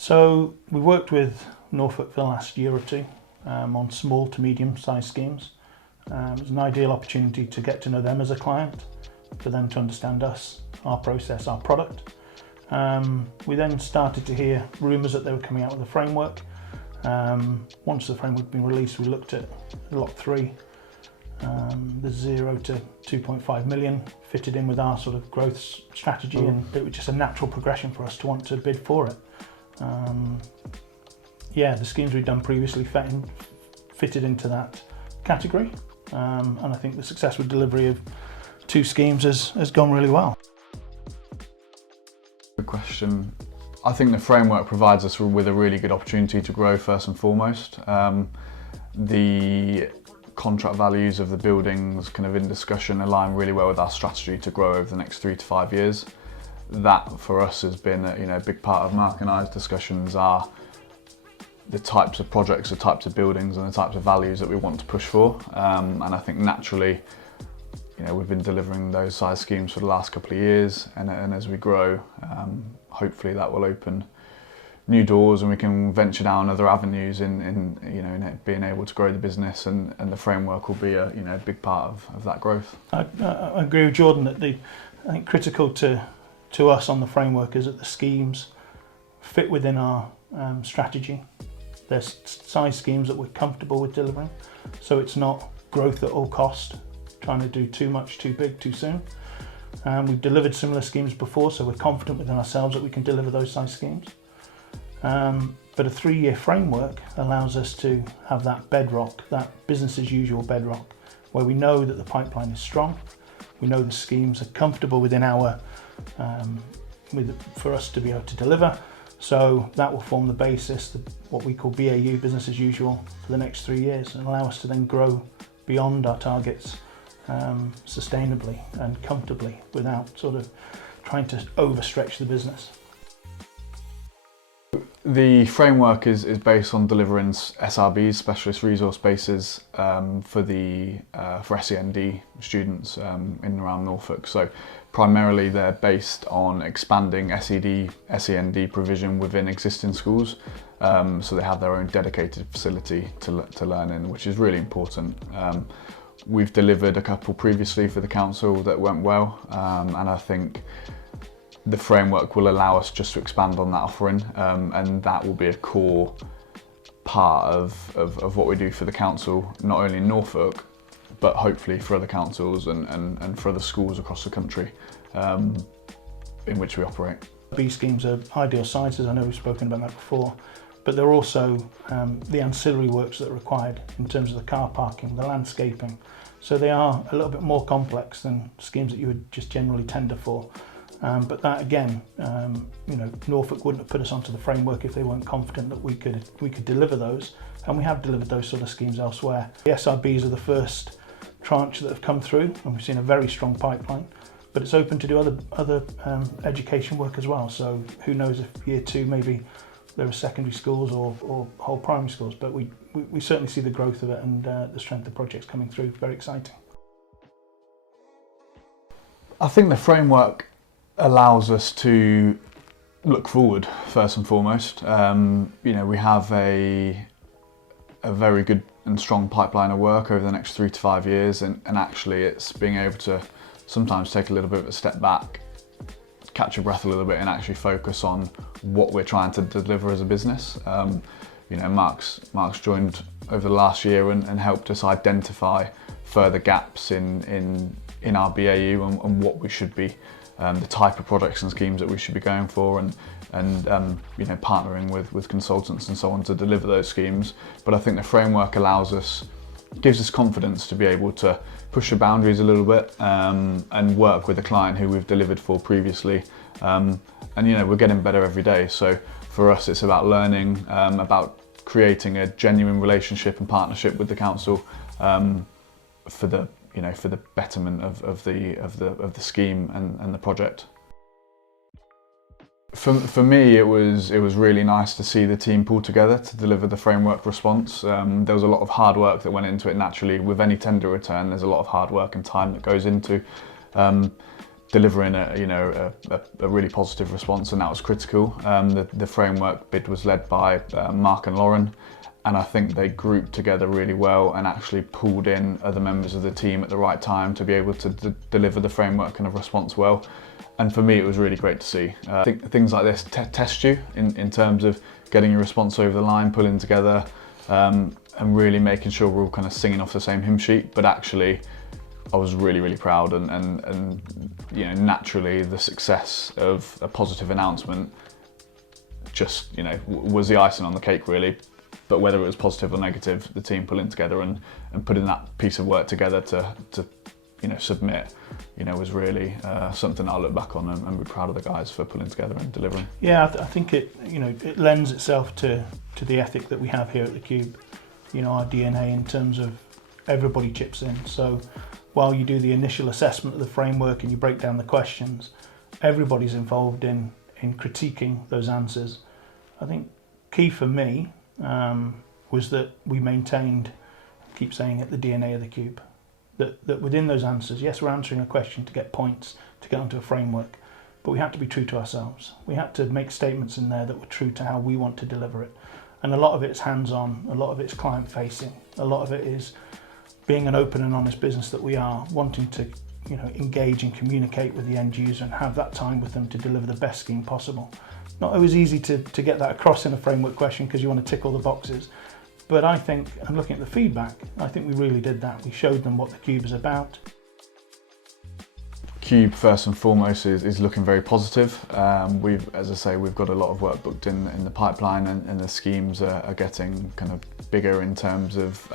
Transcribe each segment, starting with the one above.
So we worked with Norfolk for the last year or two on small to medium sized schemes. It was an ideal opportunity to get to know them as a client, for them to understand us, our process, our product. We then started to hear rumours that they were coming out with a framework. Once the framework had been released, we looked at lot 3, the 0 to 2.5 million, fitted in with our sort of growth strategy, and it was just a natural progression for us to want to bid for it. The schemes we'd done previously fitted into that category, and I think the successful delivery of 2 schemes has gone really well. Good question. I think the framework provides us with a really good opportunity to grow first and foremost. The contract values of the buildings kind of in discussion align really well with our strategy to grow over the next 3 to 5 years. That for us has been a big part of Mark and I's discussions are the types of projects, the types of buildings and the types of values that we want to push for. And I think naturally, we've been delivering those size schemes for the last couple of years, and as we grow, hopefully that will open new doors and we can venture down other avenues in being able to grow the business, and the framework will be a big part of that growth. I agree with Jordan that I think critical to us on the framework is that the schemes fit within our strategy. They're size schemes that we're comfortable with delivering, so it's not growth at all cost, trying to do too much, too big, too soon. We've delivered similar schemes before, so we're confident within ourselves that we can deliver those size schemes. But a 3-year framework allows us to have that bedrock, that business as usual bedrock, where we know that the pipeline is strong, we know the schemes are comfortable within our, for us to be able to deliver. So that will form the basis, what we call BAU, business as usual, for the next 3 years, and allow us to then grow beyond our targets sustainably and comfortably without sort of trying to overstretch the business. The framework is based on delivering SRBs, specialist resource bases, for SEND students in and around Norfolk. So primarily they're based on expanding SEND provision within existing schools, so they have their own dedicated facility to learn in, which is really important. We've delivered a couple previously for the council that went well, and I think the framework will allow us just to expand on that offering, and that will be a core part of what we do for the council, not only in Norfolk, but hopefully for other councils and for other schools across the country in which we operate. B schemes are ideal sizes, I know we've spoken about that before, but they're also the ancillary works that are required in terms of the car parking, the landscaping. So they are a little bit more complex than schemes that you would just generally tender for. But that again, Norfolk wouldn't have put us onto the framework if they weren't confident that we could deliver those, and we have delivered those sort of schemes elsewhere. The SRBs are the first tranche that have come through, and we've seen a very strong pipeline, but it's open to do other education work as well. So who knows if year 2 maybe there are secondary schools or whole primary schools, but we certainly see the growth of it and the strength of projects coming through. Very exciting. I think the framework allows us to look forward first and foremost. We have a very good and strong pipeline of work over the next 3 to 5 years, and actually it's being able to sometimes take a little bit of a step back, catch your breath a little bit and actually focus on what we're trying to deliver as a business. Mark's joined over the last year and helped us identify further gaps in our BAU and what we should be, the type of products and schemes that we should be going for, and partnering with consultants and so on to deliver those schemes. But I think the framework gives us confidence to be able to push the boundaries a little bit and work with a client who we've delivered for previously. We're getting better every day. So for us, it's about learning, about creating a genuine relationship and partnership with the council for the betterment of the scheme and the project. For me, it was really nice to see the team pull together to deliver the framework response. There was a lot of hard work that went into it naturally. With any tender return, there's a lot of hard work and time that goes into delivering a really positive response, and that was critical. The framework bid was led by Mark and Lauren, and I think they grouped together really well and actually pulled in other members of the team at the right time to be able to deliver the framework kind of response well. And for me, it was really great to see. I think things like this test you in terms of getting your response over the line, pulling together, and really making sure we're all kind of singing off the same hymn sheet. But actually, I was really, really proud, and naturally the success of a positive announcement just, was the icing on the cake really. But whether it was positive or negative, the team pulling together and putting that piece of work together to submit, was really something I'll look back on and be proud of the guys for pulling together and delivering. Yeah, I think it lends itself to the ethic that we have here at the Qube. Our DNA in terms of everybody chips in. So while you do the initial assessment of the framework and you break down the questions, everybody's involved in critiquing those answers. I think key for me was that we maintained, keep saying it, the DNA of the Qube. That within those answers, yes, we're answering a question to get points, to get onto a framework, but we had to be true to ourselves. We had to make statements in there that were true to how we want to deliver it. And a lot of it's hands-on, a lot of it's client-facing, a lot of it is being an open and honest business that we are, wanting to engage and communicate with the end user and have that time with them to deliver the best scheme possible. Not always easy to get that across in a framework question because you want to tick all the boxes. But I think, and looking at the feedback, I think we really did that. We showed them what the Qube is about. Qube, first and foremost, is looking very positive. As I say, we've got a lot of work booked in the pipeline, and the schemes are getting kind of bigger in terms of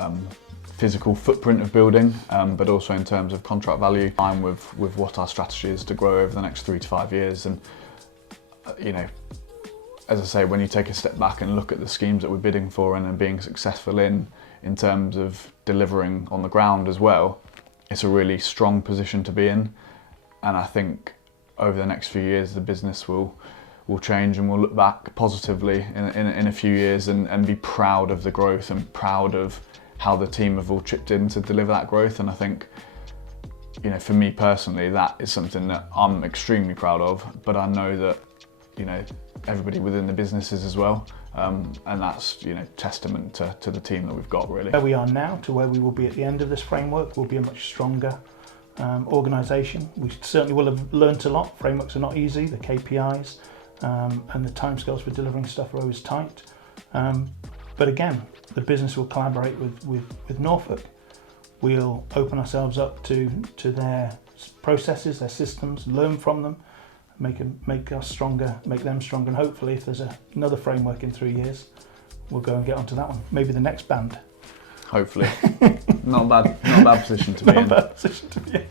physical footprint of building, but also in terms of contract value, in line with what our strategy is to grow over the next 3 to 5 years. And as I say, when you take a step back and look at the schemes that we're bidding for and being successful in terms of delivering on the ground as well, it's a really strong position to be in. And I think over the next few years, the business will change, and we'll look back positively in a few years and be proud of the growth and proud of how the team have all chipped in to deliver that growth. And I think, for me personally, that is something that I'm extremely proud of, but I know that, everybody within the business is as well. And that's, testament to the team that we've got, really. Where we are now to where we will be at the end of this framework will be a much stronger organisation. We certainly will have learnt a lot. Frameworks are not easy, the KPIs and the timescales for delivering stuff are always tight. But again, the business will collaborate with Norfolk. We'll open ourselves up to their processes, their systems, learn from them, make us stronger, make them stronger, and hopefully if there's another framework in 3 years, we'll go and get onto that one. Maybe the next band. Hopefully. Not a bad position to be in. Not a bad position to be in.